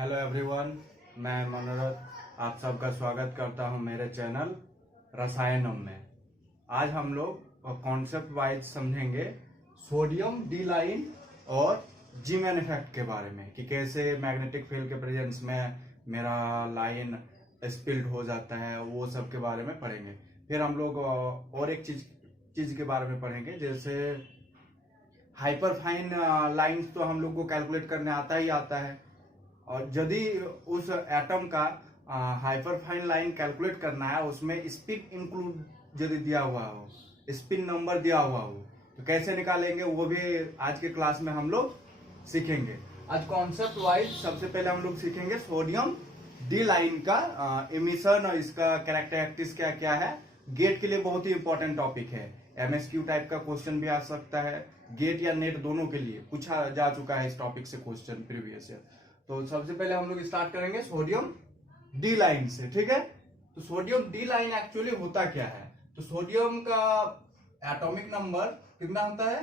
Hello everyone, मैं मनोरथ आप सबका स्वागत करता हूं मेरे चैनल रसायनम में। आज हम लोग कॉन्सेप्ट वाइज समझेंगे सोडियम डी लाइन और जीमैन इफेक्ट के बारे में कि कैसे मैग्नेटिक फील्ड के प्रेजेंस में मेरा लाइन स्पिल्ड हो जाता है, वो सब के बारे में पढ़ेंगे। फिर हम लोग और एक चीज के बारे में पढ़ेंगे, जैसे हाइपरफाइन लाइंस तो हम लोग को कैलकुलेट करने आता ही आता है, और यदि उस एटम का हाइपरफाइन लाइन कैलकुलेट करना है, उसमें स्पिन इंक्लूड यदि दिया हुआ हो, स्पिन नंबर दिया हुआ हो, तो कैसे निकालेंगे वो भी आज के क्लास में हम लोग सीखेंगे। आज कॉन्सेप्ट वाइज सबसे पहले हम लोग सीखेंगे सोडियम डी लाइन का इमिशन और इसका कैरेक्टरिस्टिक्स क्या क्या है। गेट के लिए बहुत ही इंपॉर्टेंट टॉपिक है, एमएसक्यू टाइप का क्वेश्चन भी आ सकता है, गेट या नेट दोनों के लिए पूछा जा चुका है इस टॉपिक से क्वेश्चन प्रीवियस ईयर। तो सबसे पहले हम लोग स्टार्ट करेंगे सोडियम डी लाइन से, ठीक है। तो सोडियम डी लाइन एक्चुअली होता क्या है? तो सोडियम का एटॉमिक नंबर कितना होता है?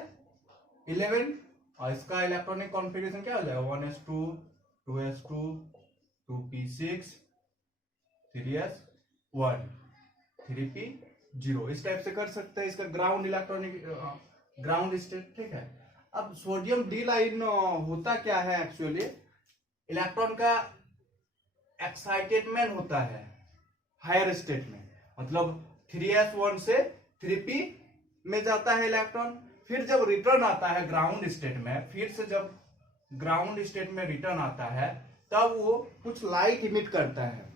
11, और इसका इलेक्ट्रॉनिक कॉन्फ़िगरेशन क्या हो जाएगा? 1s2 2s2 2p6 3s1 3p0, इस टाइप से कर सकते हैं। इसका ग्राउंड इलेक्ट्रॉनिक ग्राउंड स्टेट, ठीक है। अब सोडियम डी लाइन होता क्या है? एक्चुअली इलेक्ट्रॉन का एक्साइटेडमेंट होता है हायर स्टेट में, मतलब 3s1 से 3p में जाता है इलेक्ट्रॉन। फिर जब रिटर्न आता है ग्राउंड स्टेट में, फिर से जब ग्राउंड स्टेट में रिटर्न आता है, तब वो कुछ लाइट इमिट करता है।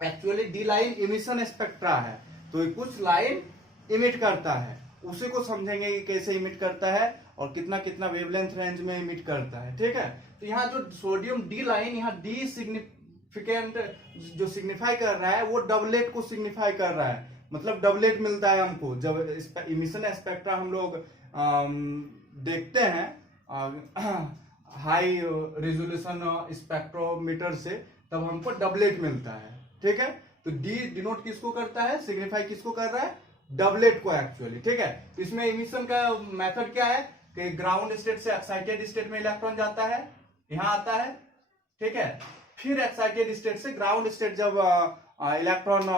Actually D line emission spectra है, तो कुछ लाइन इमिट करता है, उसी को समझेंगे कि कैसे इमिट करता है और कितना कितना वेवलेंथ रेंज में इमिट करता है, ठीक है। तो यहाँ जो सोडियम डी लाइन, यहाँ डी सिग्निफिकेंट जो सिग्निफाई कर रहा है, वो डबलेट को सिग्निफाई कर रहा है, मतलब डबलेट मिलता है हमको जब इमिशन स्पेक्ट्रा हम लोग देखते हैं हाई रेजोल्यूशन स्पेक्ट्रोमीटर से, तब हमको डबलेट मिलता है, ठीक है। तो डी डिनोट किसको करता है, सिग्निफाई किसको कर रहा है? डबलेट को एक्चुअली, ठीक है। तो इसमें इमिशन का मेथड क्या है कि ग्राउंड स्टेट से एक्साइटेड स्टेट में इलेक्ट्रॉन जाता है, यहां आता है, ठीक है। फिर एक्साइटेड स्टेट से ग्राउंड स्टेट, जब इलेक्ट्रॉन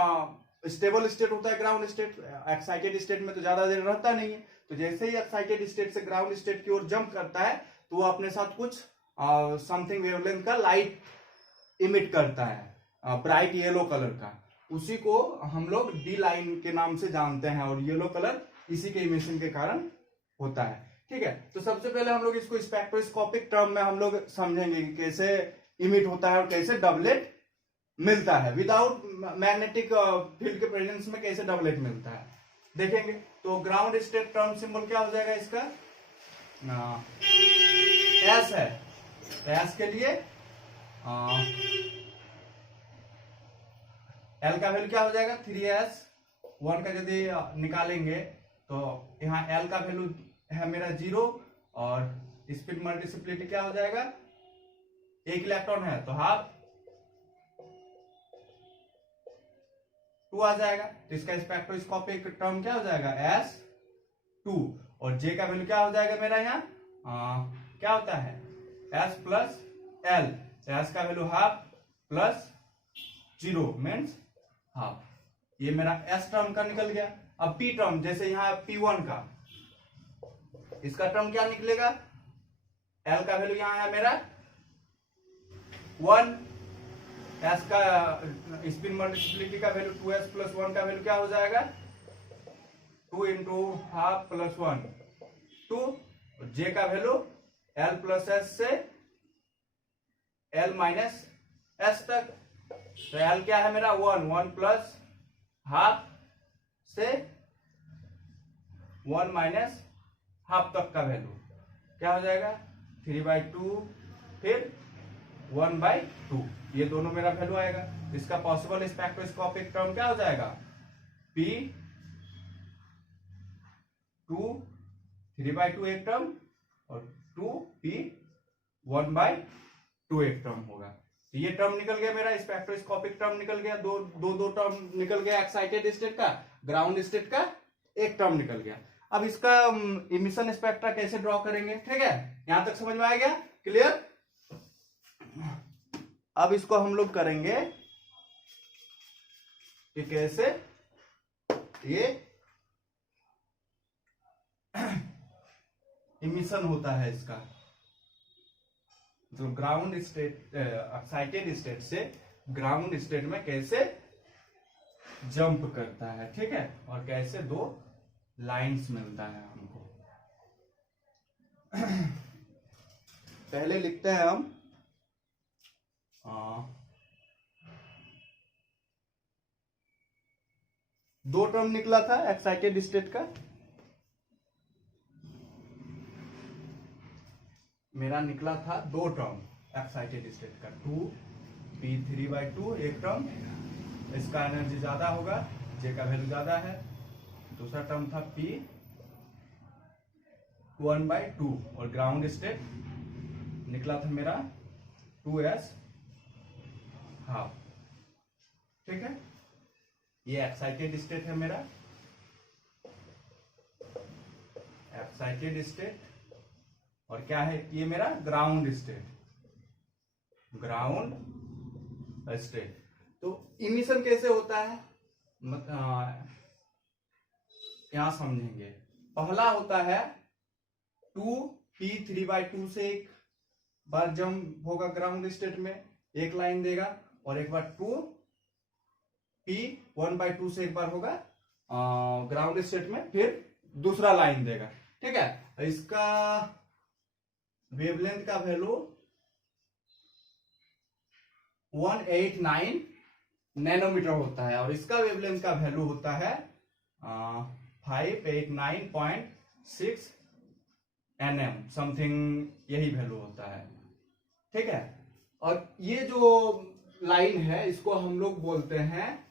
स्टेबल स्टेट होता है ग्राउंड स्टेट, एक्साइटेड स्टेट में तो ज्यादा देर रहता नहीं है, तो जैसे ही एक्साइटेड स्टेट से ग्राउंड स्टेट की ओर जंप करता है, तो वो अपने साथ कुछ समथिंग वेवलेंथ का लाइट इमिट करता है, ब्राइट येलो कलर का। उसी को हम लोग डी लाइन के नाम से जानते हैं, और येलो कलर इसी के इमिशन के कारण होता है, ठीक है। तो सबसे पहले हम लोग इसको स्पेक्ट्रोस्कोपिक टर्म में हम लोग समझेंगे कि कैसे इमिट होता है और कैसे डबलेट मिलता है, विदाउट मैग्नेटिक फील्ड के प्रेजेंस में कैसे डबलेट मिलता है देखेंगे। तो ग्राउंड स्टेट टर्म सिंबल क्या हो जाएगा इसका? एस है, एस के लिए एल का वैल्यू क्या हो जाएगा? 3s1 का यदि निकालेंगे तो यहाँ एल का वैल्यू है मेरा 0, और स्पिन मल्टीप्लिसिटी क्या हो जाएगा? एक इलेक्ट्रॉन है तो हाफ 2 आ जाएगा। तो इसका स्पेक्ट्रोस्कोपिक टर्म क्या हो जाएगा? s2, और जे का वैल्यू क्या हो जाएगा मेरा यहाँ? क्या होता है? s प्लस एल, एस का value half plus 0 means half. ये मेरा एस टर्म का निकल गया। अब पी टर्म, जैसे यहाँ P1 का, इसका टर्म क्या निकलेगा? एल का वैल्यू यहाँ है मेरा 1, एस का स्पिन मल्टीप्लिसिटी का वैल्यू 2s प्लस 1 का वैल्यू क्या हो जाएगा? 2 इंटू हाफ प्लस 1 2, जे का वैल्यू एल प्लस एस से एल माइनस एस तक। तो एल क्या है मेरा? 1 प्लस हाफ से 1 माइनस हाफ तक का वैल्यू क्या हो जाएगा? 3/2 फिर 1/2, ये दोनों मेरा वैल्यू आएगा। इसका पॉसिबल स्पेक्ट्रोस्कोपिक टर्म क्या हो जाएगा? P2 3/2 एक टर्म, और 2p 1/2 एक टर्म होगा। तो ये टर्म निकल गया मेरा, स्पेक्ट्रोस्कोपिक टर्म निकल गया, दो टर्म निकल गया, एक्साइटेड स्टेट का, ग्राउंड स्टेट का एक टर्म निकल गया। अब इसका इमिशन स्पेक्ट्रा कैसे ड्रॉ करेंगे, ठीक है। यहां तक समझ में आ गया? क्लियर? अब इसको हम लोग करेंगे कि कैसे ये इमिशन होता है इसका, जो ग्राउंड स्टेट एक्साइटेड स्टेट से ग्राउंड स्टेट में कैसे जंप करता है, ठीक है, और कैसे दो लाइंस मिलता है हमको। पहले लिखते हैं हम दो टर्म निकला था एक्साइटेड स्टेट का, मेरा निकला था दो टर्म एक्साइटेड स्टेट का, 2p3/2 एक टर्म, इसका एनर्जी ज्यादा होगा, जे का वैल्यू ज्यादा है। दूसरा टर्म था p1/2 और ग्राउंड स्टेट निकला था मेरा 2s हाफ, ठीक है। ये एक्साइटेड स्टेट है मेरा, एक्साइटेड स्टेट, और क्या है ये मेरा ग्राउंड स्टेट, ग्राउंड स्टेट। तो इमिशन कैसे होता है यहां समझेंगे। पहला होता है 2p3/2 से एक बार जंप होगा ग्राउंड स्टेट में, एक लाइन देगा, और एक बार 2p1/2 से एक बार होगा ग्राउंड स्टेट में, फिर दूसरा लाइन देगा, ठीक है। इसका वेवलेंथ का वैल्यू 189 नैनोमीटर होता है, और इसका वेवलेंथ का वैल्यू होता है 589.6 nm समथिंग, यही वैल्यू होता है, ठीक है। और ये जो लाइन है इसको हम लोग बोलते हैं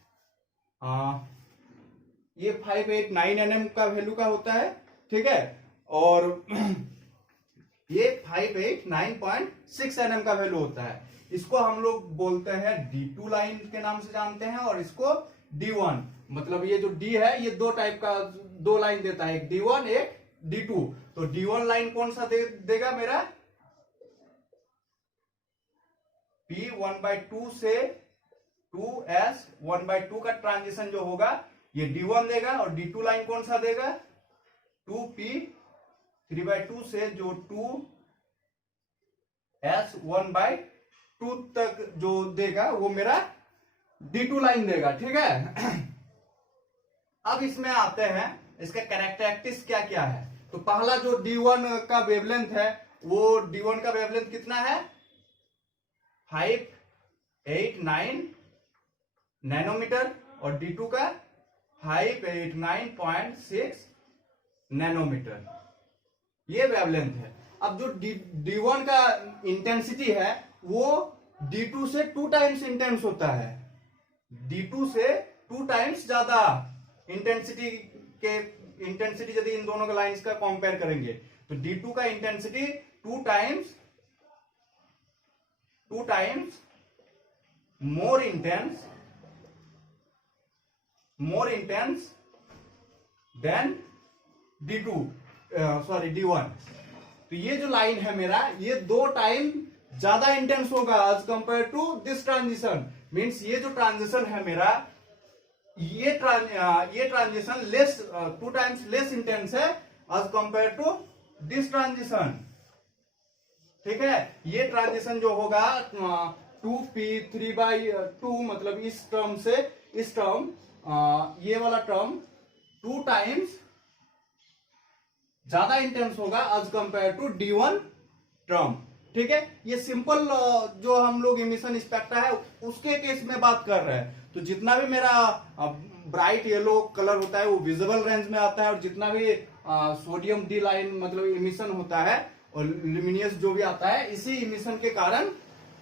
ये 589 nm का वैल्यू का होता है, ठीक है, और ये 589.6 nm का वैल्यू होता है। इसको हम लोग बोलते हैं D2 लाइन के नाम से जानते हैं, और इसको D1, मतलब ये जो D है ये दो टाइप का दो लाइन देता है, एक D1 एक D2। तो D1 लाइन कौन सा देगा मेरा, p1/2 से 2s1/2 का ट्रांजिशन जो होगा ये D1 देगा, और D2 लाइन कौन सा देगा, 2p3/2 से जो 2s1/2 तक जो देगा वो मेरा D2 लाइन देगा, ठीक है। अब इसमें आते हैं इसका कैरेक्टरिस्टिक्स क्या क्या है। तो पहला जो D1 का वेवलेंथ है, वो D1 का वेवलेंथ कितना है, 589 नैनोमीटर, और D2 का 589.6 नैनोमीटर, ये वेवलेंथ है। अब जो D1 का इंटेंसिटी है वो D2 से 2 टाइम्स इंटेंस होता है, D2 से 2 टाइम्स ज्यादा इंटेंसिटी यदि इन दोनों का लाइंस का कंपेयर करेंगे तो D2 का intensity 2 times more intense then D1। तो ये जो लाइन है मेरा ये 2 टाइम ज्यादा इंटेंस होगा as compare to this transition. Means ये जो ट्रांजिशन है मेरा ये ट्रांजिशन 2 टाइम्स लेस इंटेंस है as compare to this transition, ठीक है। ये ट्रांजिशन जो होगा 2p3/2 मतलब इस टर्म से इस टर्म ये वाला टर्म 2 टाइम्स ज्यादा इंटेंस होगा as compare to D1 term, ठीक है। ये सिंपल जो हम लोग इमिशन स्पेक्ट्रा है उसके केस में बात कर रहे हैं। तो जितना भी मेरा ब्राइट येलो कलर होता है वो विजिबल रेंज में आता है, और जितना भी सोडियम डी लाइन मतलब इमिशन होता है और ल्यूमिनियस जो भी आता है इसी इमिशन के कारण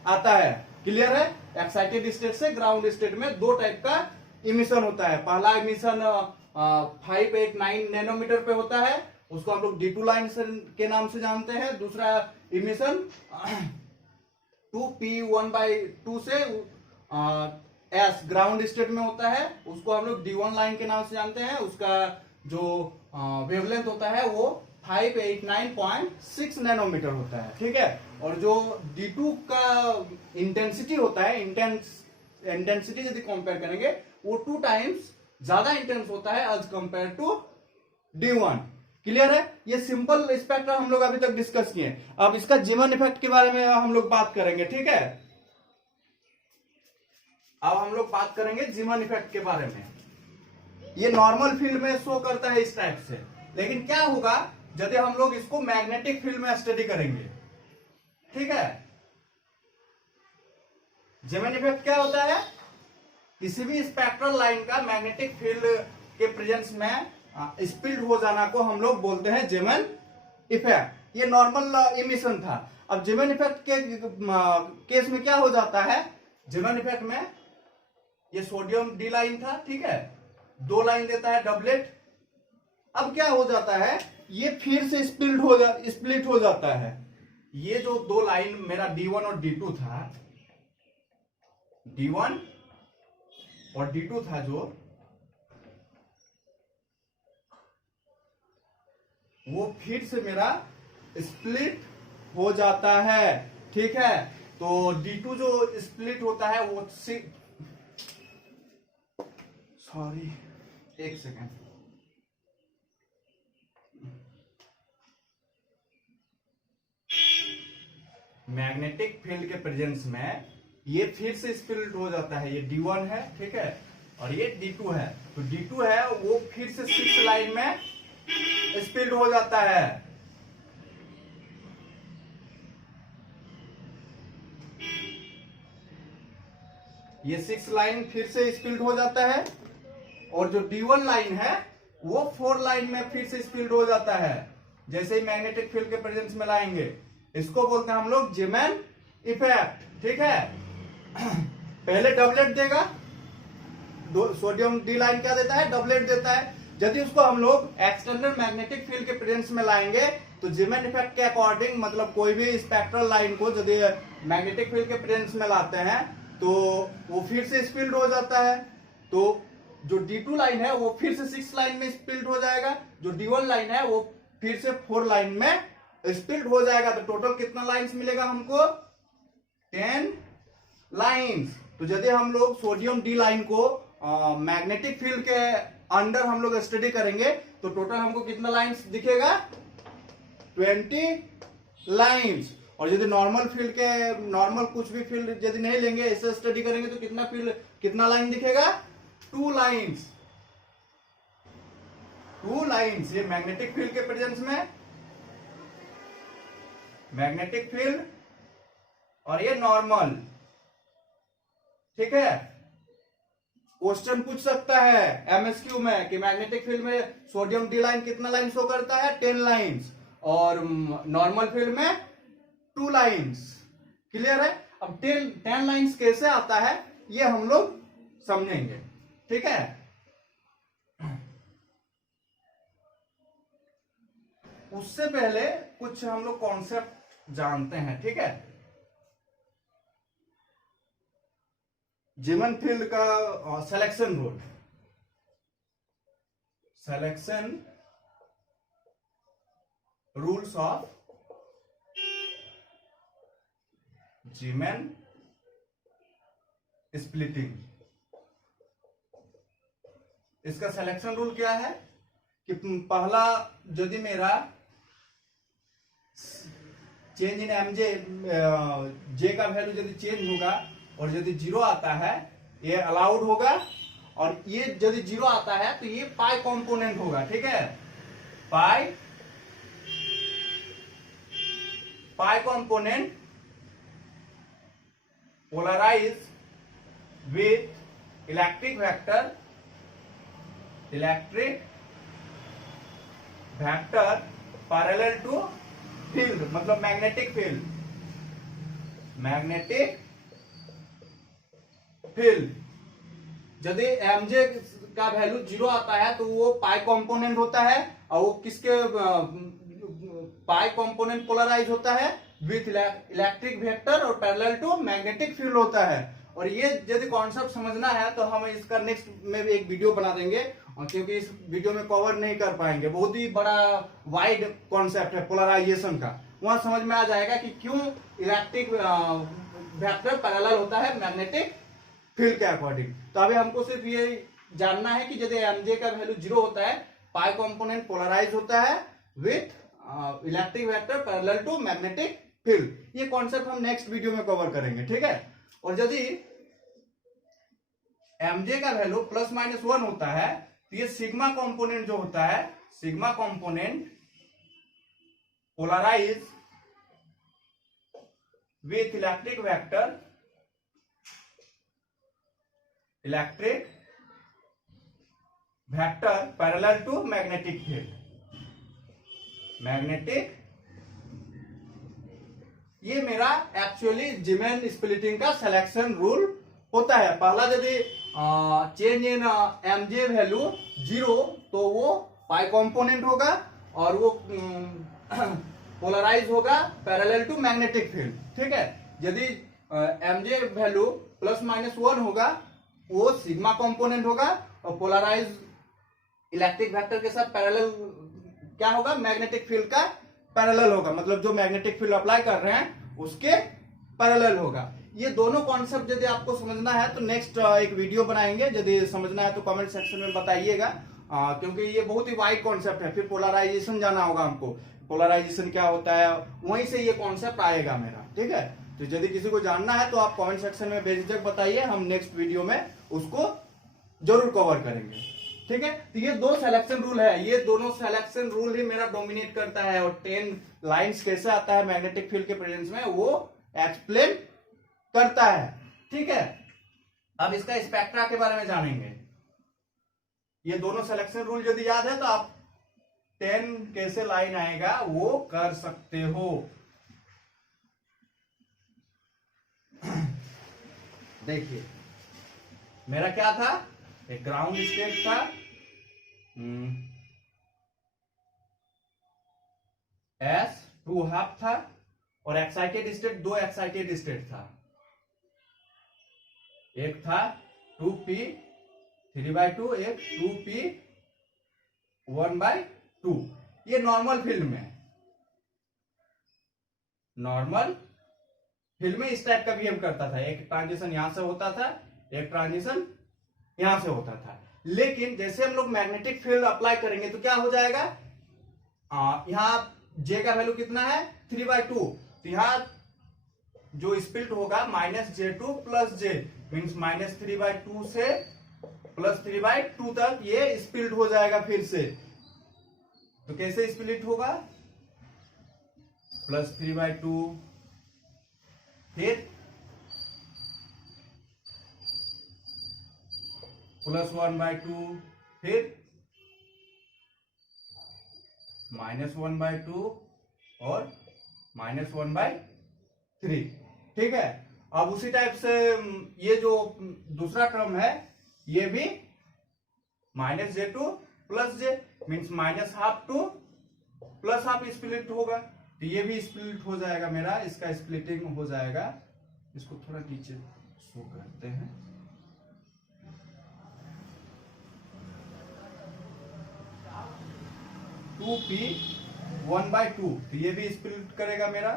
आता है। क्लियर है। एक्साइटेड स्टेट से ग्राउंड स्टेट में 2 टाइप का इमिशन होता है। पहला इमिशन 589 नैनोमीटर पे होता है, उसको हम लोग D2 लाइन के नाम से जानते हैं। दूसरा इमिशन 2p1/2 से S ग्राउंड स्टेट में होता है, उसको हम लोग D1 लाइन के नाम से जानते हैं। उसका जो वेवलेंथ होता है वो 589.6 नैनोमीटर होता है, ठीक है। और जो D2 का इंटेंसिटी होता है, इंटेंसिटी यदि कंपेयर करेंगे वो 2 टाइम्स ज्यादा इंटेंस होता है as compare to D1। Clear है? ये सिंपल स्पेक्ट्रम हम लोग अभी तक डिस्कस किए। अब इसका जीवन इफेक्ट के बारे में हम लोग बात करेंगे, ठीक है। अब हम लोग बात करेंगे जीवन इफेक्ट के बारे में। ये नॉर्मल फील्ड में शो करता है इस टाइप से, लेकिन क्या होगा यदि हम लोग इसको मैग्नेटिक फील्ड में स्टडी करेंगे, ठीक है। जेमन इफेक्ट क्या होता है? किसी भी स्पेक्ट्रल लाइन का मैग्नेटिक फील्ड के प्रेजेंस में स्पिल्ड हो जाना को हम लोग बोलते हैं जेमन इफेक्ट। ये नॉर्मल इमिशन था। अब जेमन इफेक्ट के केस में क्या हो जाता है? जेमन इफेक्ट में ये सोडियम डी लाइन था, ठीक है, 2 लाइन देता है डबलेट। अब क्या हो जाता है? ये फिर से स्प्लिट हो जाता है। ये जो 2 लाइन मेरा D1 और D2 था, D1 और D2 था, जो वो फिर से मेरा स्प्लिट हो जाता है, ठीक है। तो D2 जो स्प्लिट होता है वो सॉरी एक सेकेंड, मैग्नेटिक फील्ड के प्रेजेंस में ये फिर से स्प्लिट हो जाता है। ये D1 है, ठीक है, और ये D2 है। तो D2 है वो फिर से 6 लाइन में स्प्लिट हो जाता है। ये 6 लाइन फिर से स्प्लिट हो जाता है, और जो D1 लाइन है वो 4 लाइन में फिर से स्प्लिट हो जाता है जैसे ही मैग्नेटिक फील्ड के प्रेजेंस में लाएंगे। इसको बोलते हैं हम लोग जेमन इफेक्ट, ठीक है। पहले डबलेट देगा, सोडियम डी लाइन क्या देता है? डबलेट देता है। यदि उसको हम लोग एक्सटर्नल मैग्नेटिक फील्ड के प्रेजेंस में लाएंगे तो जेमन इफेक्ट के अकॉर्डिंग, मतलब कोई भी स्पेक्ट्रल लाइन को यदि मैग्नेटिक फील्ड के प्रेजेंस में लाते हैं तो वो फिर से स्प्लिट हो जाता है। तो जो D2 लाइन है वो फिर से 6 लाइन में स्प्लिट हो जाएगा, जो D1 लाइन है वो फिर से 4 लाइन में स्प्लिट हो जाएगा। तो टोटल कितना लाइंस मिलेगा हमको? 10 लाइंस। तो यदि हम लोग सोडियम डी लाइन को मैग्नेटिक फील्ड के अंडर हम लोग स्टडी करेंगे तो टोटल हमको कितना लाइंस दिखेगा? 20 लाइंस। और यदि नॉर्मल फील्ड के नॉर्मल कुछ भी फील्ड यदि नहीं लेंगे, ऐसे स्टडी करेंगे तो कितना लाइन दिखेगा? 2 लाइंस। 2 लाइंस। ये मैग्नेटिक फील्ड के प्रेजेंस में मैग्नेटिक फील्ड, और ये नॉर्मल, ठीक है। क्वेश्चन पूछ सकता है एमएसक्यू में कि मैग्नेटिक फील्ड में सोडियम डी लाइन कितना लाइन शो करता है? 10 लाइंस, और नॉर्मल फील्ड में 2 लाइंस। क्लियर है? अब 10 लाइंस कैसे आता है ये हम लोग समझेंगे, ठीक है। उससे पहले कुछ हम लोग कॉन्सेप्ट जानते हैं, ठीक है। जेमन फील्ड का selection rule, selection rules of जेमन स्प्लिटिंग। इसका सिलेक्शन रूल क्या है कि पहला यदि मेरा चेंज इन एमजे, जे का वैल्यू यदि चेंज होगा और यदि 0 आता है ये अलाउड होगा, और ये यदि 0 आता है तो ये पाई कंपोनेंट होगा, ठीक है। Pi component polarize with electric vector parallel to field, मतलब मैग्नेटिक फील्ड। यदि एमजे का वैल्यू 0 आता है तो वो पाई कंपोनेंट होता है, और वो किसके पाई कंपोनेंट पोलराइज होता है विथ इलेक्ट्रिक वेक्टर और पैरेलल टू मैग्नेटिक फील्ड होता है। और ये यदि कॉन्सेप्ट समझना है तो हम इसका नेक्स्ट में भी एक वीडियो बना देंगे, क्योंकि इस वीडियो में कवर नहीं कर पाएंगे, बहुत ही बड़ा वाइड कॉन्सेप्ट है पोलराइजेशन का। वहां समझ में आ जाएगा कि क्यों इलेक्ट्रिक वेक्टर पैरेलल होता है मैग्नेटिक फील्ड के अकॉर्डिंग। तो अभी हमको सिर्फ ये जानना है कि यदि mj का वैल्यू 0 होता है, पाई कंपोनेंट पोलराइज होता है with electric vector parallel to magnetic field. ये कॉन्सेप्ट हम नेक्स्ट वीडियो में कवर करेंगे, ठीक है। और यदि mj का वैल्यू ±1 होता है तो ये सिग्मा कंपोनेंट जो होता है, sigma component polarize with electric vector, electric vector parallel to magnetic field, magnetic. ये मेरा एक्चुअली जीमेन स्प्लिटिंग का सिलेक्शन रूल होता है। पहला यदि चेंज इन mj वैल्यू 0 तो वो पाई कंपोनेंट होगा और वो पोलराइज होगा पैरेलल टू मैग्नेटिक फील्ड, ठीक है। यदि mj वैल्यू ±1 होगा वो सिग्मा कंपोनेंट होगा और पोलराइज इलेक्ट्रिक वेक्टर के साथ पैरेलल क्या होगा, मैग्नेटिक फील्ड का पैरेलल होगा, मतलब जो मैग्नेटिक फील्ड अप्लाई कर रहे हैं उसके पैरेलल होगा। ये दोनों कॉन्सेप्ट यदि आपको समझना है तो नेक्स्ट एक वीडियो बनाएंगे, यदि समझना है तो कमेंट सेक्शन में बताइएगा, क्योंकि ये बहुत ही वाइड कॉन्सेप्ट है। फिर पोलराइजेशन जाना होगा हमको, पोलराइजेशन क्या होता है, वहीं से ये कॉन्सेप्ट आएगा मेरा, ठीक है। तो यदि किसी को जानना है तो आप कमेंट सेक्शन में बेझिझक बताइए, हम नेक्स्ट वीडियो में उसको जरूर कवर करेंगे, ठीक है। तो ये दो सिलेक्शन रूल है, ये दोनों सिलेक्शन रूल ही मेरा डोमिनेट करता है। और 10 लाइंस कैसे आता है मैग्नेटिक फील्ड के प्रेजेंस में वो एक्सप्लेन करता है, ठीक है। अब इसका स्पेक्ट्रा के बारे में जानेंगे। ये दोनों सिलेक्शन रूल यदि याद है तो आप 10 कैसे लाइन आएगा वो कर सकते हो। देखिए मेरा क्या था, एक ग्राउंड स्टेट था, S 2/2 था और एक्साइटेड स्टेट, 2 एक्साइटेड स्टेट था। एक था 2p 3/2, एक 2p 1/2। ये नॉर्मल फील्ड में, नॉर्मल फील्ड में इस टाइप का बिहेव करता था। एक ट्रांजिशन यहां से होता था, एक ट्रांजिशन यहां से होता था। लेकिन जैसे हम लोग मैग्नेटिक फील्ड अप्लाई करेंगे तो क्या हो जाएगा, यहां J का वैल्यू कितना है 3/2, तो यहां जो स्प्लिट होगा -j2 + j मीन्स -3/2 से +3/2 तक ये स्प्लिट हो जाएगा फिर से। तो कैसे स्प्लिट होगा, +3/2 फिर +1/2 फिर -1/2 और -1/3, ठीक है। अब उसी टाइप से ये जो दूसरा टर्म है ये भी -j2 + j means -½ to +½ split होगा, तो ये भी स्प्लिट हो जाएगा मेरा, इसका स्प्लिटिंग हो जाएगा। इसको थोड़ा नीचे शो करते हैं, टू पी 1/2, तो ये भी स्प्लिट करेगा मेरा,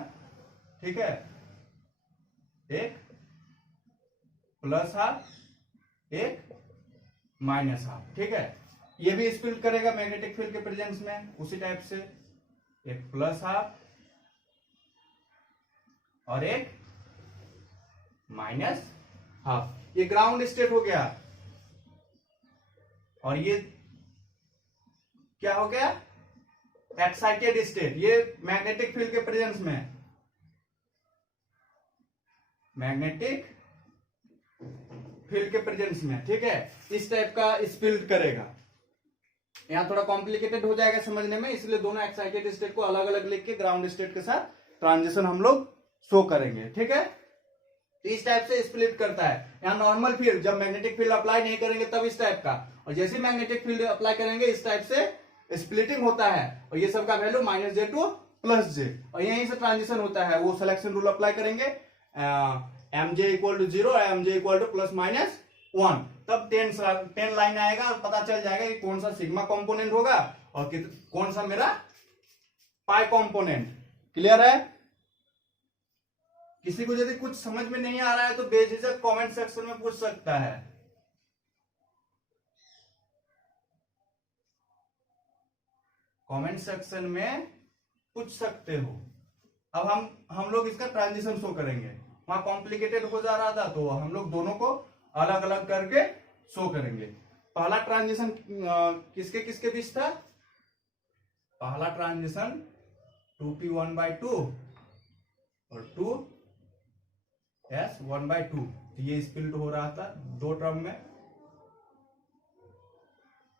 ठीक है। एक +½ एक -½, ठीक है। ये भी स्प्लिट करेगा मैग्नेटिक फील्ड के प्रेजेंस में उसी टाइप से, एक +½ और एक -½। ये ग्राउंड स्टेट हो गया और ये क्या हो गया, एक्साइटेड स्टेट। ये मैग्नेटिक फील्ड के प्रेजेंस में, मैग्नेटिक फील्ड के प्रेजेंस में, ठीक है, इस टाइप का स्प्लिट करेगा। यहां थोड़ा कॉम्प्लिकेटेड हो जाएगा समझने में, इसलिए दोनों एक्साइटेड स्टेट को अलग अलग लिख के ग्राउंड स्टेट के साथ ट्रांजिशन हम लोग शो करेंगे, ठीक है। तो इस टाइप से स्प्लिट करता है। यहाँ नॉर्मल फील्ड जब मैग्नेटिक फील्ड अप्लाई नहीं करेंगे तब इस टाइप का, और जैसे मैग्नेटिक फील्ड अप्लाई करेंगे इस टाइप से स्प्लिटिंग होता है। और ये सब का वैल्यू -j2 + j, और यहीं से ट्रांजिशन होता है। वो सिलेक्शन रूल अप्लाई करेंगे, mj = 0 और mj = +- 1, तब 10 लाइन आएगा और पता चल जाएगा कि कौन सा सिग्मा कंपोनेंट होगा और कौन सा मेरा पाई कंपोनेंट। क्लियर है? किसी को यदि कुछ समझ में नहीं आ रहा है तो बेझिझक कमेंट सेक्शन में पूछ सकता है। कमेंट सेक्शन में पूछ सकते हो। अब हम लोग इसका ट्रांजिशन शो करेंगे। वहां कॉम्प्लिकेटेड हो जा रहा था तो हम लोग दोनों को अलग अलग करके शो करेंगे। पहला ट्रांजिशन किसके किसके बीच था? पहला ट्रांजिशन 2p1/2 और 2s1/2। ये स्प्लिट हो रहा था दो टर्म में,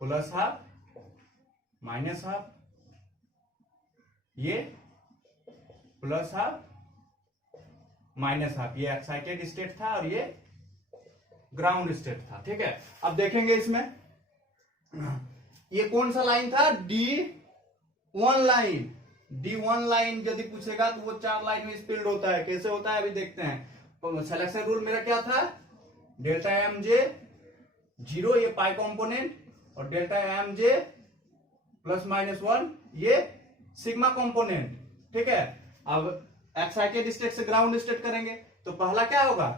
प्लस हाफ माइनस हाफ, ये प्लस हाफ माइनस हाफ। ये एक्साइटेड स्टेट था और ये ग्राउंड स्टेट था। ठीक है, अब देखेंगे इसमें ये कौन सा लाइन था? D1 line. D1 लाइन यदि पूछेगा तो वो 4 लाइन में स्प्लिट होता है। कैसे होता है अभी देखते हैं। तो सिलेक्शन रूल मेरा क्या था? डेल्टा एम जे 0 ये पाई कंपोनेंट और डेल्टा एम जे ±1 ये सिग्मा कंपोनेंट। ठीक है, अब एक्साइटेड स्टेट से ग्राउंड स्टेट करेंगे तो पहला क्या होगा?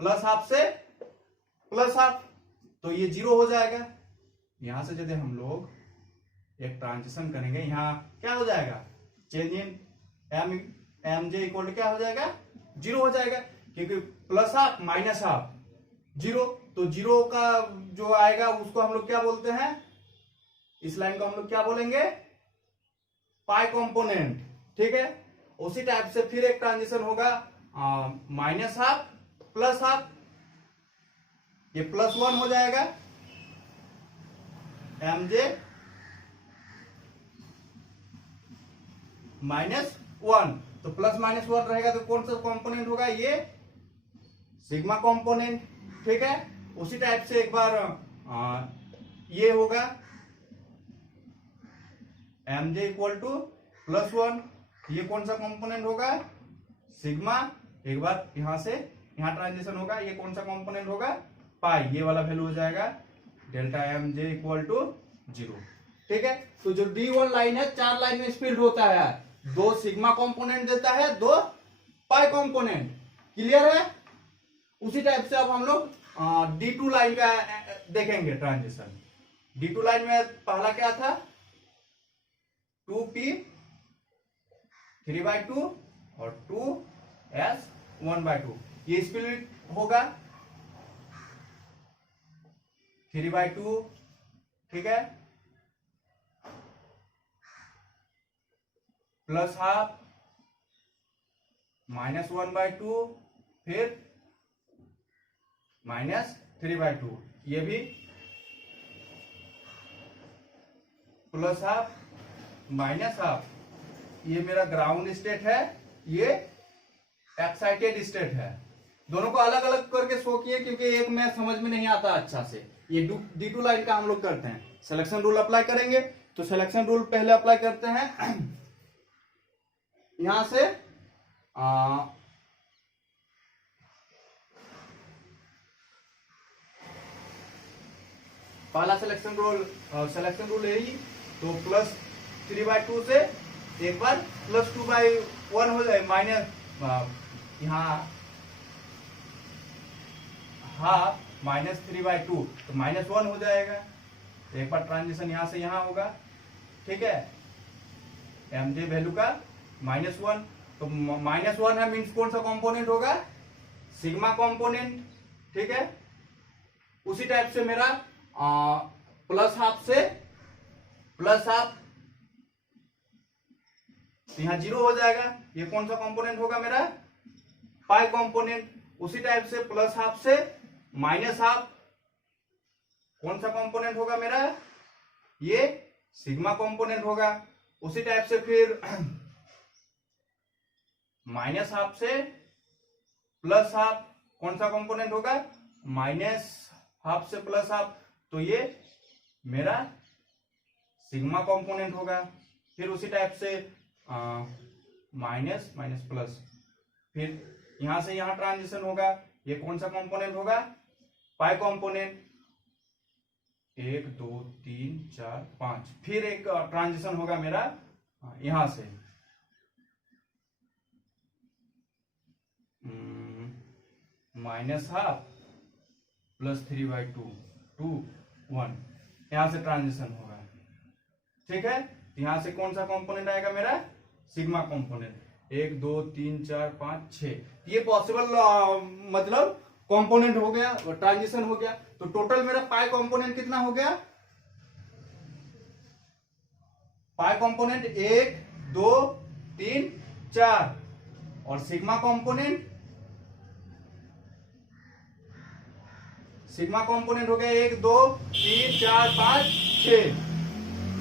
प्लस हाफ से प्लस हाफ, तो ये 0 हो जाएगा। यहां से यदि हम लोग एक ट्रांजिशन करेंगे, यहां क्या हो जाएगा? Change in m j equal to क्या हो जाएगा? 0 हो जाएगा, क्योंकि प्लस हाफ माइनस हाफ 0, तो 0 का जो आएगा उसको हम लोग क्या बोलते हैं? इस लाइन को हम लोग क्या बोलेंगे? पाई कंपोनेंट। ठीक है, उसी टाइप से फिर एक ट्रांजिशन होगा माइनस हाफ प्लस हाफ, ये +1 हो जाएगा एम जे -1, तो प्लस माइनस 1 रहेगा तो कौन सा कंपोनेंट होगा? ये सिग्मा कंपोनेंट। ठीक है, उसी टाइप से एक बार ये होगा एम जे इक्वल टू +1, ये कौन सा कंपोनेंट होगा? सिग्मा। एक बार यहां से यहां ट्रांजिशन होगा, ये कौन सा कंपोनेंट होगा? पाई। ये वाला वैल्यू हो जाएगा delta m j equal to 0। ठीक है, तो जो D1 लाइन है 4 लाइन में स्प्लिट होता है, 2 सिग्मा कंपोनेंट देता है, 2 पाई कंपोनेंट। क्लियर है? उसी टाइप से अब हम लोग D2 लाइन का देखेंगे ट्रांजिशन। D2 लाइन में पहला क्या था? 2p 3/2 और 2s1/2। ये स्प्लिट होगा 3/2। ठीक है, प्लस हाफ -1/2 फिर -3/2, ये भी प्लस हाफ माइनस हाफ। ये मेरा ग्राउंड स्टेट है, ये एक्साइटेड स्टेट है। दोनों को अलग अलग करके शो किए क्योंकि एक में समझ में नहीं आता अच्छा से। ये D2 लाइन का हम लोग करते हैं। सिलेक्शन रूल अप्लाई करेंगे तो सिलेक्शन रूल पहले अप्लाई करते हैं यहां से पहला सिलेक्शन रूल यही, तो +3/2 से एक बार +2/1 हो जाए, माइनस यहाँ हाफ -3/2 तो -1 हो जाएगा। तो एक बार ट्रांजिशन यहां से यहां होगा। ठीक है, एम जे वैल्यू का -1, तो -1 है मीन्स कौन सा कंपोनेंट होगा? Sigma component. ठीक है, उसी टाइप से मेरा प्लस हाफ से प्लस हाफ, यहां 0 हो जाएगा। ये कौन सा कंपोनेंट होगा मेरा? पाई कंपोनेंट। उसी टाइप से प्लस हाफ से माइनस हाफ, कौन सा कंपोनेंट होगा मेरा? ये सिग्मा कंपोनेंट होगा। उसी टाइप से फिर माइनस हाफ से प्लस हाफ, कौन सा कंपोनेंट होगा? माइनस हाफ से प्लस हाफ, तो ये मेरा सिग्मा कंपोनेंट होगा। फिर उसी टाइप से माइनस माइनस प्लस, फिर यहां से यहां ट्रांजिशन होगा, ये कौन सा कंपोनेंट होगा? पाई कंपोनेंट 1 2 3 4 5, फिर एक ट्रांजिशन होगा मेरा यहां से -12 + 3/2 2 1, यहां से ट्रांजिशन होगा। ठीक है, यहां से कौन सा कंपोनेंट आएगा मेरा, सिग्मा कंपोनेंट, 1 2 3 4 5 6, ये पॉसिबल मतलब कंपोनेंट हो गया, ट्रांजिशन हो गया। तो टोटल मेरा पाई कंपोनेंट कितना हो गया, पाई कंपोनेंट 1 2 3 4, और सिग्मा कंपोनेंट हो गया 1 2 3 4 5 6,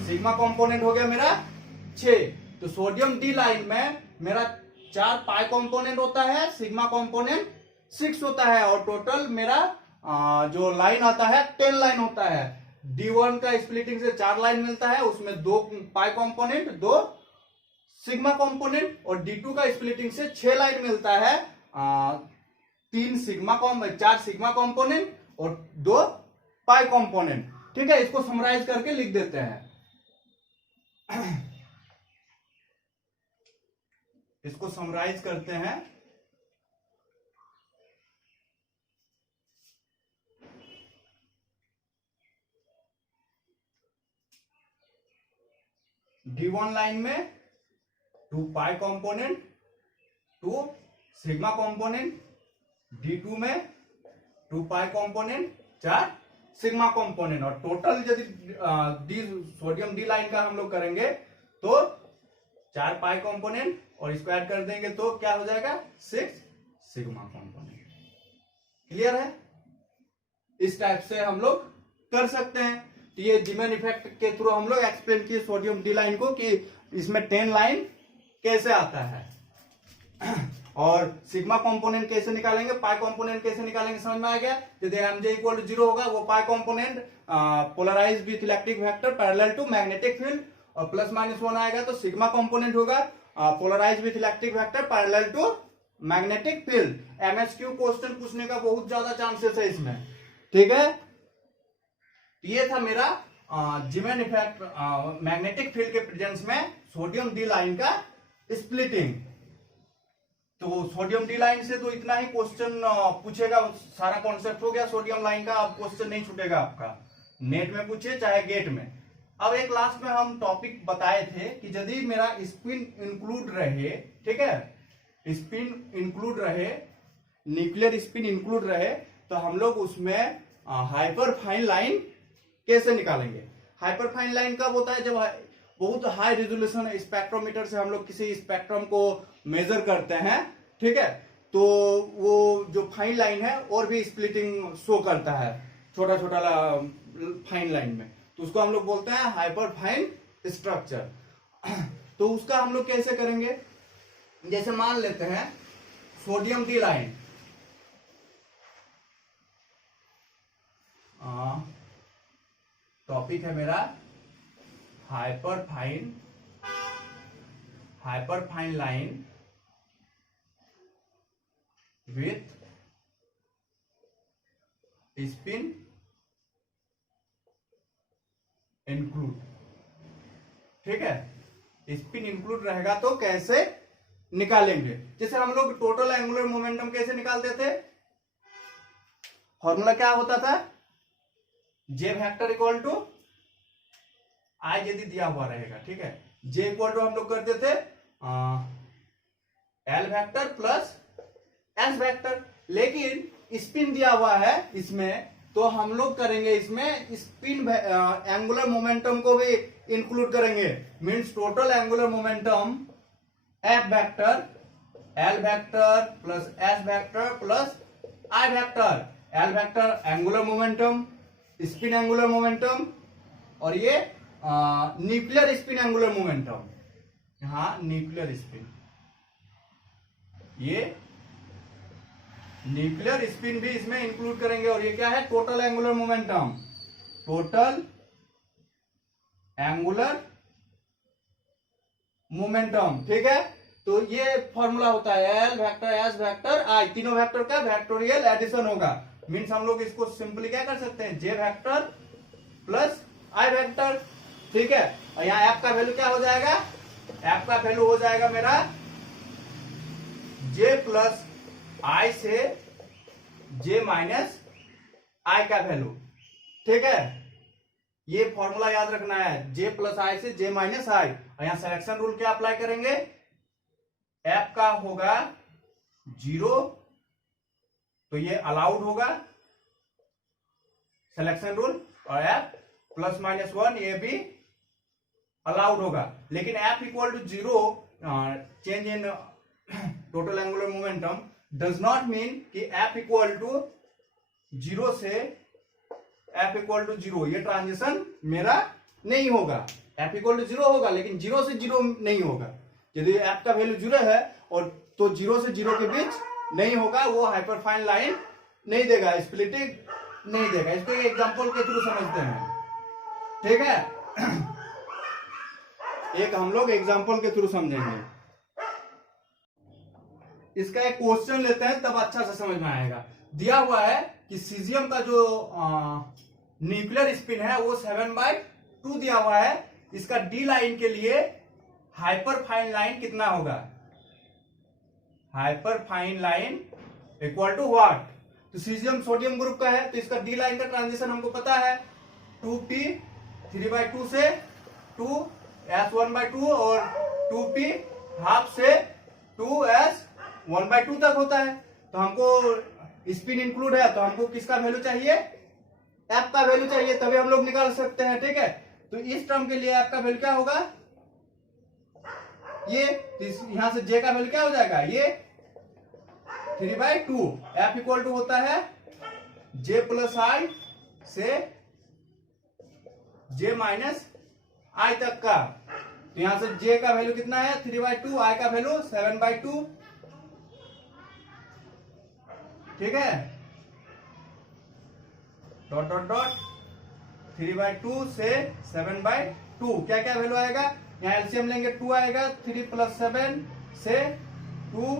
सिग्मा कंपोनेंट हो गया मेरा 6। तो सोडियम डी लाइन में मेरा 4 पाई कंपोनेंट होता है, सिग्मा कंपोनेंट 6 होता है, और टोटल मेरा जो लाइन आता है 10 लाइन होता है। D1 का स्प्लिटिंग से 4 लाइन मिलता है, उसमें 2 पाई कंपोनेंट 2 सिग्मा कंपोनेंट, और D2 का स्प्लिटिंग से 6 लाइन मिलता है, 4 सिग्मा कंपोनेंट और 2 पाई कंपोनेंट। ठीक है, इसको समराइज करके लिख देते हैं। इसको समराइज करते हैं। D1 लाइन में 2 पाई कंपोनेंट 2 सिग्मा कंपोनेंट, D2 में 2 पाई कंपोनेंट 4 सिग्मा कंपोनेंट, और टोटल यदि सोडियम डी लाइन का हम लोग करेंगे तो 4 पाई कंपोनेंट और स्क्वायर कर देंगे तो क्या हो जाएगा 6 सिग्मा कंपोनेंट। क्लियर है, इस टाइप से हम लोग कर सकते हैं। तो ये जीमेन इफेक्ट के थ्रू हम लोग एक्सप्लेन किए सोडियम डी लाइन को कि इसमें 10 लाइन कैसे आता है, और सिग्मा कंपोनेंट कैसे निकालेंगे, पाई कंपोनेंट कैसे निकालेंगे, समझ में आ गया। यदि mj = 0 होगा, वो pi component polarize with electric vector parallel to magnetic field, और +-1 आएगा तो सिग्मा कंपोनेंट होगा polarize with electric vector parallel to magnetic field. MSQ question पूछने का बहुत ज्यादा चांसेस है इसमें। ठीक है, ये था मेरा जीमेन इफेक्ट मैग्नेटिक फील्ड के प्रेजेंस में सोडियम डी लाइन का स्प्लिटिंग। तो सोडियम डी लाइन से तो इतना ही क्वेश्चन पूछेगा, सारा कॉन्सेप्ट हो गया सोडियम लाइन का। अब क्वेश्चन नहीं छूटेगा आपका, नेट में पूछे चाहे गेट में। अब एक लास्ट में हम टॉपिक बताए थे कि यदि मेरा स्पिन इंक्लूड रहे, ठीक है, स्पिन इंक्लूड रहे, न्यूक्लियर स्पिन इंक्लूड रहे, तो हम लोग उसमें हाइपर फाइन लाइन कैसे निकालेंगे। हाइपर फाइन लाइन कब होता है, जब बहुत हाई रेजोल्यूशन स्पेक्ट्रोमीटर से हम लोग किसी स्पेक्ट्रम को मेजर करते हैं, ठीक है, तो वो जो फाइन लाइन है और भी स्प्लिटिंग शो करता है छोटा छोटा फाइन लाइन में, तो उसको हम लोग बोलते हैं हाइपर फाइन स्ट्रक्चर। तो उसका हम लोग कैसे करेंगे, जैसे मान लेते हैं सोडियम डी लाइन, टॉपिक है मेरा hyper fine line with spin include. ठीक है, स्पिन इंक्लूड रहेगा तो कैसे निकालेंगे। जैसे हम लोग टोटल एंगुलर मोमेंटम कैसे निकालते थे, फॉर्मूला क्या होता था, जे वेक्टर इक्वल टू आई यदि दिया हुआ रहेगा, ठीक है, जे इक्वल टू हम लोग करते थे L vector plus S vector. लेकिन स्पिन दिया हुआ है इसमें, तो हम लोग करेंगे इसमें स्पिन एंगुलर मोमेंटम को भी इंक्लूड करेंगे। Means total angular momentum F vector L vector plus S vector plus I vector. L vector angular momentum, spin angular momentum, और ये न्यूक्लियर स्पिन एंगुलर मोमेंटम, यहां न्यूक्लियर स्पिन, ये nuclear spin भी इसमें include करेंगे। और ये क्या है, total angular momentum, total angular momentum. ठीक है, तो ये फॉर्मूला होता है L vector S vector I, तीनों वेक्टर का वेक्टोरियल एडिशन होगा। मीन्स हम लोग इसको सिंपली क्या कर सकते हैं, जे वेक्टर प्लस आई वेक्टर, ठीक है। और यहाँ एफ का वैल्यू क्या हो जाएगा, एफ का वैल्यू हो जाएगा मेरा जे प्लस आई से जे माइनस आई का वैल्यू, ठीक है। ये फॉर्मूला याद रखना है, जे प्लस आई से जे माइनस आई। और यहां सिलेक्शन रूल क्या अप्लाई करेंगे, एफ का होगा 0 तो ये अलाउड होगा सिलेक्शन रूल, और एफ प्लस माइनस 1 ये भी अलाउड होगा। लेकिन F equal to 0 change in total angular momentum does not mean कि एफ इक्वल टू 0 से एफ इक्वल टू 0 ये ट्रांजिशन मेरा नहीं होगा। एफ इक्वल टू 0 होगा लेकिन 0 से 0 नहीं होगा। यदि एफ का वैल्यू 0 है और तो 0 से 0 के बीच नहीं होगा, वो हाइपरफाइन लाइन नहीं देगा, स्प्लिटिंग नहीं देगा। इसको एक एग्जांपल के थ्रू समझते हैं, ठीक है। एक हम लोग एग्जांपल के थ्रू समझेंगे। इसका एक क्वेश्चन लेते हैं तब अच्छा से समझ में आएगा। दिया हुआ है कि सीजियम का जो न्यूक्लियर स्पिन है वो 7/2 दिया हुआ है। इसका डी लाइन के लिए हाइपर फाइन लाइन कितना होगा, hyper fine line equal to what. तो सीजियम सोडियम ग्रुप का है तो इसका डी लाइन का ट्रांजिशन हमको पता है 2p 3/2 से 2s1/2 और 2p हाफ से 2s1/2 तक होता है। तो हमको स्पिन इंक्लूड है तो हमको किसका वैल्यू चाहिए, एफ का वैल्यू चाहिए, तभी हम लोग निकाल सकते हैं, ठीक है। तो इस टर्म के लिए एफ का वैल्यू क्या होगा, ये यहां से जे का वैल्यू क्या हो जाएगा, ये 3/2। एफ इक्वल टू होता है जे प्लस आई से जे माइनस आई तक का। तो यहां से जे का वैल्यू कितना है 3/2, आई का वैल्यू 7/2, ठीक है। डॉट डॉट डॉट 3/2 से 7/2 क्या क्या वैल्यू आएगा, यहाँ एलसीएम लेंगे 2 आएगा, 3 + 7 से 2,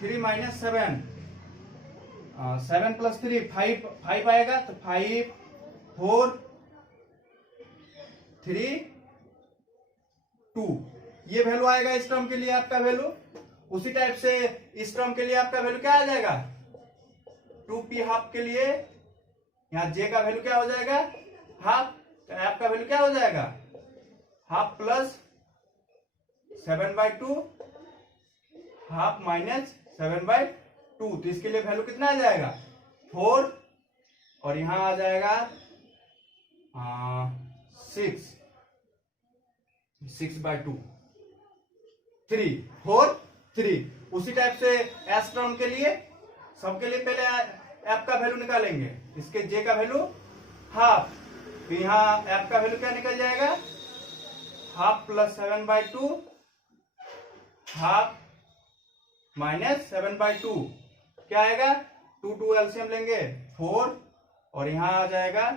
3 - 7, 7 + 3 5 आएगा, तो 5 4 3 2 ये वैल्यू आएगा इस टर्म के लिए आपका वैल्यू। उसी टाइप से इस टर्म के लिए आपका वैल्यू क्या आ जाएगा, 2p हाफ के लिए यहाँ जे का वैल्यू क्या हो जाएगा हाफ, तो एफ का वैल्यू क्या हो जाएगा हाफ प्लस 7/2 हाफ माइनस 7/2। तो इसके लिए वैल्यू कितना आ जाएगा 4 और यहां आ जाएगा 6/2 3 4 3। उसी टाइप से एस टर्म के लिए सबके लिए पहले एफ का वैल्यू निकालेंगे, इसके जे का वैल्यू हाफ, तो यहाँ एफ का वैल्यू क्या निकल जाएगा हाफ प्लस 7/2 हाफ माइनस 7/2 क्या आएगा 2 एलसीएम लेंगे 4 और यहां आ जाएगा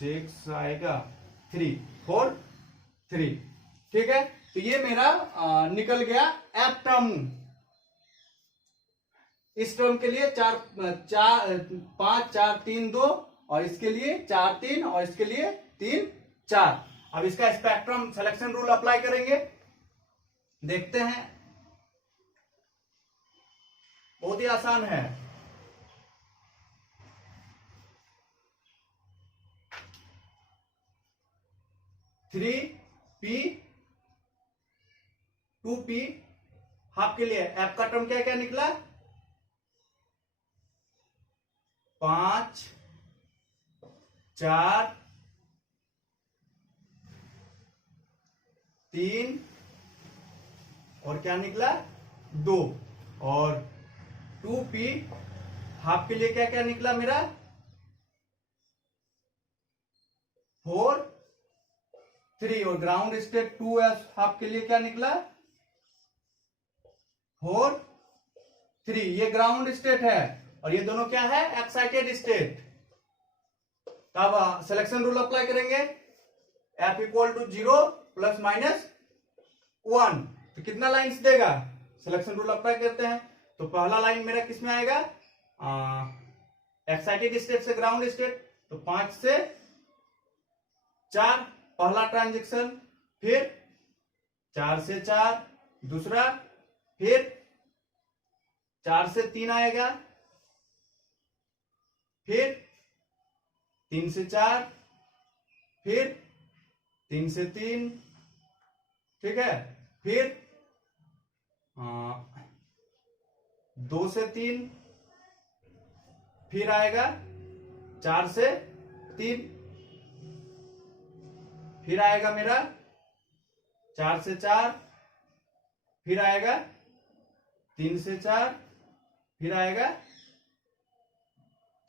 6 आएगा 3 4 3, ठीक है। तो ये मेरा निकल गया एफ टर्म। इस टर्म के लिए 5 4 3 2 और इसके लिए 4 3 और इसके लिए 3 4। अब इसका स्पेक्ट्रम सिलेक्शन रूल अप्लाई करेंगे, देखते हैं, बहुत ही आसान है। थ्री पी 2p हाफ के लिए एफ का टर्म क्या क्या निकला 5 4 3 और क्या निकला 2 और 2p हाफ के लिए क्या क्या निकला मेरा 4 3 और ग्राउंड स्टेट 2s हाफ के लिए क्या निकला 4 3। ये ग्राउंड स्टेट है और ये दोनों क्या है एक्साइटेड स्टेट। तब सिलेक्शन रूल अप्लाई करेंगे, F = 0 ± 1। तो कितना लाइंस देगा, सिलेक्शन रूल अप्लाई करते हैं। तो पहला लाइन मेरा किस में आएगा, एक्साइटेड स्टेट से ग्राउंड स्टेट, तो 5 से 4 पहला ट्रांजेक्शन, फिर 4 से 4 दूसरा, फिर 4 से 3 आएगा, फिर 3 से 4, फिर 3 से 3, ठीक है, फिर 2 से 3, फिर आएगा 4 से 3, फिर आएगा मेरा 4 से 4, फिर आएगा 3 से 4, फिर आएगा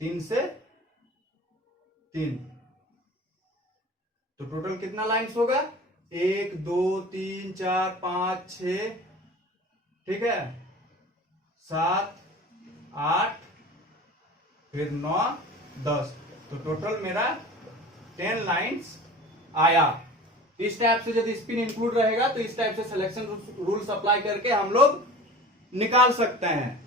3 से 3। तो टोटल कितना लाइन्स होगा, 1 2 3 4 5 6, ठीक है, 7 8, फिर 9 10। तो टोटल मेरा 10 लाइन्स आया। इस टाइप से यदि स्पिन इंक्लूड रहेगा तो इस टाइप से सिलेक्शन रूल्स अप्लाई करके हम लोग निकाल सकते हैं।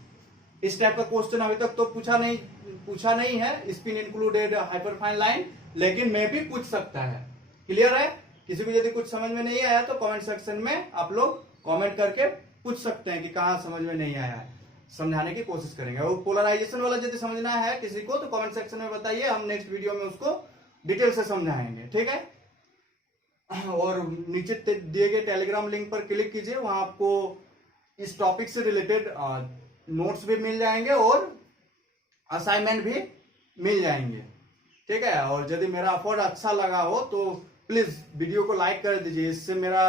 इस टाइप का क्वेश्चन अभी तक तो पूछा नहीं है स्पिन इंक्लूडेड हाइपरफाइन लाइन, लेकिन मैं भी पूछ सकता है। क्लियर है? किसी को यदि कुछ समझ में नहीं आया तो कमेंट सेक्शन में आप लोग कमेंट करके पूछ सकते हैं कि कहां समझ में नहीं आया है, समझाने की कोशिश करेंगे। और पोलराइजेशन वाला यदि समझना है किसी को तो कमेंट सेक्शन में बताइए, हम नेक्स्ट वीडियो में उसको डिटेल से समझाएंगे, ठीक है। और नीचे दिए गए टेलीग्राम लिंक पर क्लिक कीजिए, वहां आपको इस टॉपिक से रिलेटेड नोट्स भी मिल जाएंगे और असाइनमेंट भी मिल जाएंगे, ठीक है। और यदि मेरा एफर्ट अच्छा लगा हो तो प्लीज वीडियो को लाइक कर दीजिए, इससे मेरा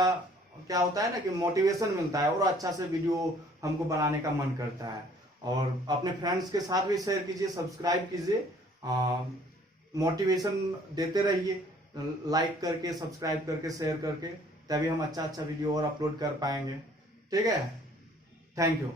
क्या होता है ना कि मोटिवेशन मिलता है और अच्छा से वीडियो हमको बनाने का मन करता है। और अपने फ्रेंड्स के साथ भी शेयर कीजिए, सब्सक्राइब कीजिए, मोटिवेशन देते रहिए, लाइक करके, सब्सक्राइब करके, शेयर करके, तभी हम अच्छा वीडियो और अपलोड कर पाएंगे, ठीक है। Thank you.